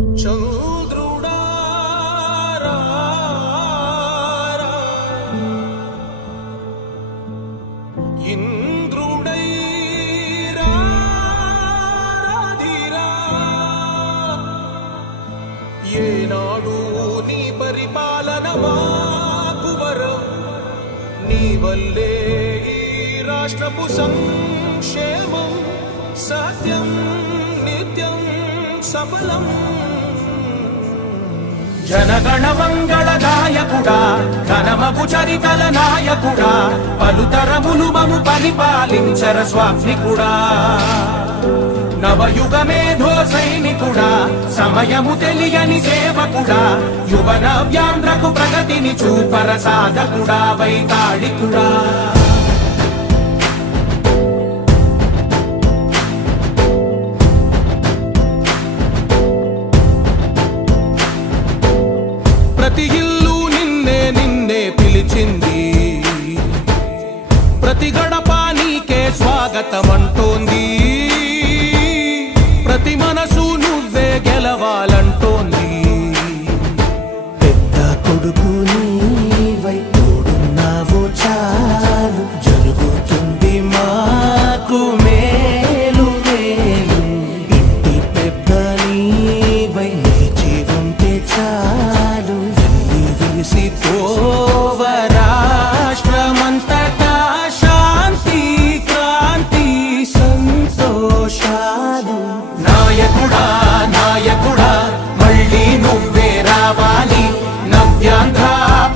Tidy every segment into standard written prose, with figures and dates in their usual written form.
చంద్రుడా ఇంద్రుడై రాధిరా ఏనాడు నీ పరిపాలన మాకు వరం నీ వల్లే ఈ రాష్ట్రపు సంక్షేమం సత్యం నిత్యం సఫలం జనగణ మంగళ నాయకుడా ఘనమగు చరితల నాయకుడా పలుతరములు మము పరిపాలించర స్వామికుడా నవయుగ మేధో సైనికుడా సమయము తెలియని సేవకుడా యువన వ్యాంధ్రకు ప్రగతిని చూపర సాధకుడా వైతాళికుడా ప్రతి ఇల్లు నిన్నే నిన్నే పిలిచింది ప్రతి గడప నీకే స్వాగతమంటోంది ప్రతి మనసు నువ్వే గెలవాలంటోంది పెద్ద కొడుకు నీవై తోడున్నావు చాలు జరుగుతుంది మాకు మేలు మేలు ఇంటి పెద్ద నీవై నిలిచి ఉంటే చాలు విసి పోవ రాష్ట్రమంతటా శాంతి క్రాంతి సంతోషాలు నాయకుడా నాయకుడా మళ్ళీ నువ్వే రావాలి నవ్యాంధ్ర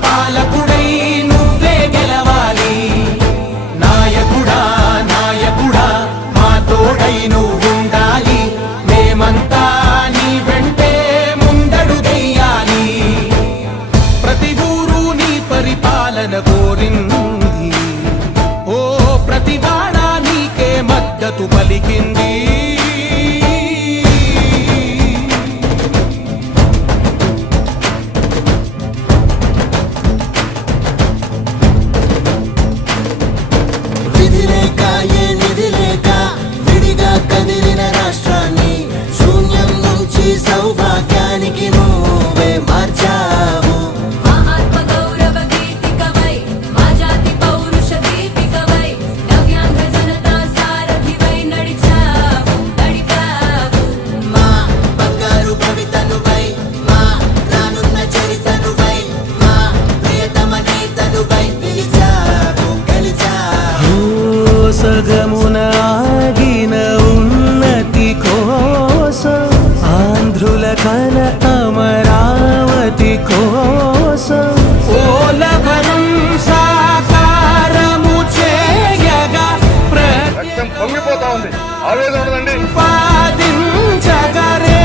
పాలకుడై నువ్వే గెలవాలి నాయకుడా నాయకుడా మా తోడై నువ్వుండాలి మేమంతా నీ వెంటే ముందడుగెయ్యాలి ప్రతి ఊరు నీ పరిపాలన కోరింది ఓ ప్రతి వాడ నీకే మద్దతు పలికింది విధి లేక ఏ నిధి లేక విడిగా కదిలిన రాష్ట్రాన్ని శూన్యం నుంచి సౌభాగ్యానికి నువ్వే మార్చావు మా ఆత్మ గౌరవ గీతికవై మా జాతి పౌరుష దీపికవై నవ్యాంధ్ర జనతా సారథివై నడిచావు మా బంగారు భవితనువై మా రానున్న చరితనువై మా ప్రియతమ నేతనువై పిలిచావు గెలిచావు సగమున ఆగిన ఉన్నతి కోసం ఆంధ్రుల కల అమరావతి కోసం ఓలవరం సాకారము చేయగా రక్తం పొంగిపోతా ఉంది ఆవేదన ఉండదండి ప్రతిపాదించగరే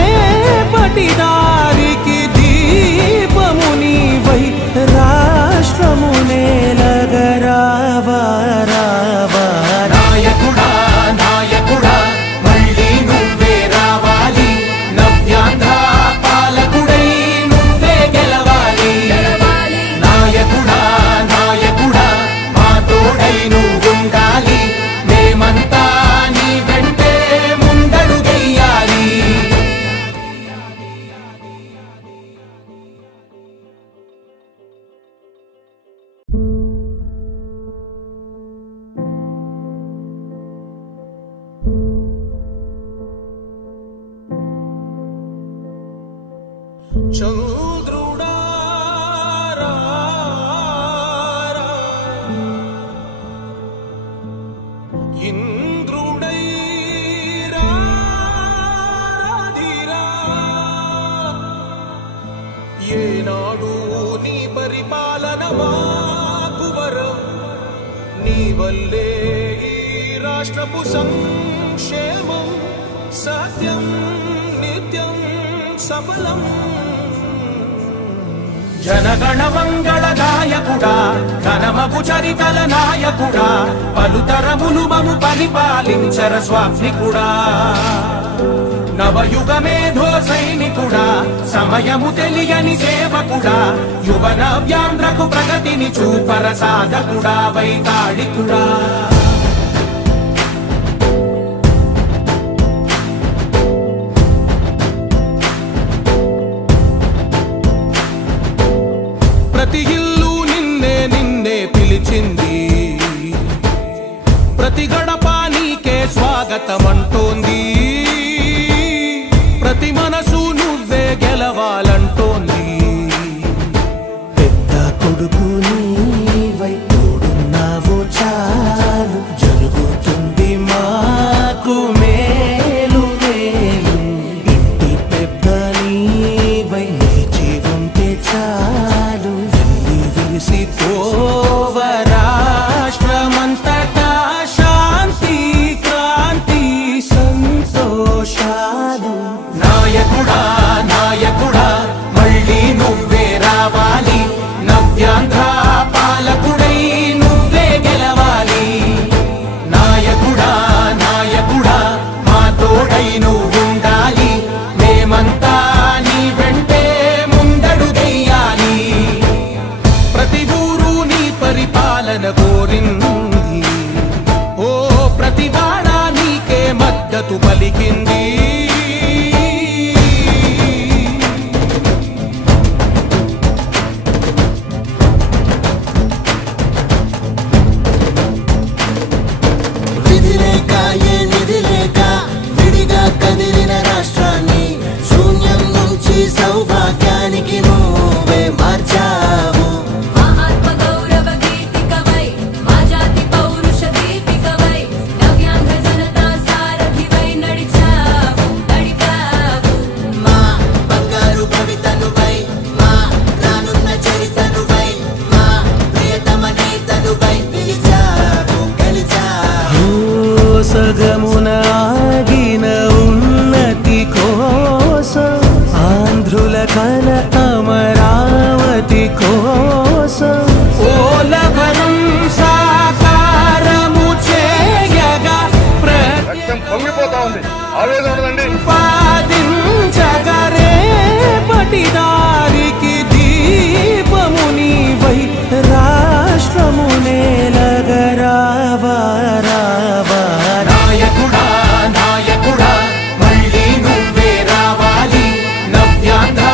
పటిదారికి దీపము నీవై రాష్ట్రము నేలగరావా రావా నాయకుడా నాయకుడా మళ్ళీ నువ్వే రావాలి నవ్యాంధ్ర పాలకుడై నువ్వే గెలవాలి నాయకుడా నాయకుడా మా తోడై నువ్వుండాలి మేమంతా నీ వెంటే ముందడుగెయ్యాలి చంద్రుడా ఇంద్రుడై రాధిరా ఏనాడు నీ పరిపాలన మాకు వరం నీ వల్లే ఈ రాష్ట్రపు సంక్షేమం సత్యం నిత్యం సఫలం జనగణ మంగళ నాయకుడా ఘనమగు చరితల నాయకుడా పలుతరములు మము పరిపాలించర స్వామికుడా నవయుగ మేధో సైనికుడా సమయము తెలియని సేవకుడా యువన వ్యాంధ్రకు ప్రగతిని చూపర సాధకుడా వైతాళికుడా స్వాగతమంటోంది ప్రతి మనసు నువ్వే గెలవాలంటోంది పెద్ద కొడుకు నీవై తోడున్నావు చాలు జరుగుతుంది మాకు మేలు మేలు ఇంటి పెద్ద నీవై నిలిచి ఉంటే చాలు వెళ్ళి విరిసి ఓవ రాష్ట్రమంతటా శాంతి క్రాంతి సంతోషాలు నాయకుడా నాయకుడా మళ్ళీ నువ్వే రావాలి నవ్యాంధ్ర పాలకుడై నువ్వే గెలవాలి నాయకుడా నాయకుడా మా తోడై నువ్వుండాలి మేమంతా నీ వెంటే ముందడుగెయ్యాలి ప్రతి ఊరు నీ పరిపాలన కోరింది ఓ ప్రతివాడ నీకే మద్దతు పలికింది విధి లేక ఏ నిధి లేక విడిగా కదిలిన రాష్ట్రాన్ని శూన్యం నుంచి సౌభాగ్యానికి నువ్వే మార్చావు మా ఆత్మ గౌరవ గీతికవై మా జాతి పౌరుష దీపికవై నవ్యాంధ్ర జనతా సారథివై నడిచావు నడిపావు మా బంగారు భవితనువై మా రానున్న చరితనువై మా ప్రియతమ నేతనువై పిలిచావు గెలిచావు సగమున ఆగిన ఉన్నతి కోసం ఆంధ్రుల కల అమరావతి కోసం ఓలవరం సాకారము చేయగా రక్తం పొంగిపోతా ఉంది ఆవేదన ఉండదండి ప్రతిపాదించగరే పటిదారికి దీపము నీవై రాష్ట్రము నేలగరావా రావా నాయకుడా నాయకుడా మళ్ళీ నువ్వే రావాలి నవ్యాంధ్ర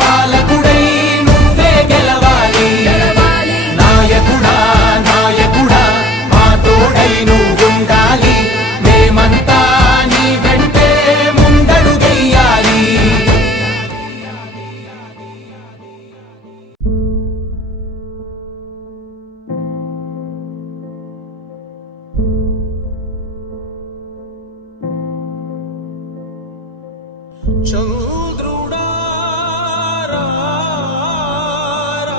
పాలకుడై నువ్వే గెలవాలి గెలవాలి నాయకుడా నాయకుడా మా తోడై నువ్వుండాలి మేమంతా నీ వెంటే ముందడుగెయ్యాలి చంద్రుడా రా, రా.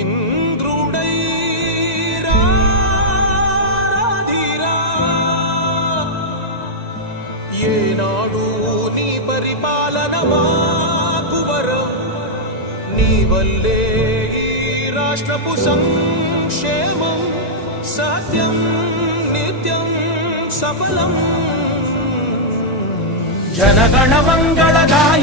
ఇంద్రుడై రాధిరా. ఏనాడు నీ పరిపాలన మాకు వరం నీ వల్లే ఈ రాష్ట్రపు సంక్షేమం సత్యం నిత్యం సఫలం జనగణ మంగళదాయ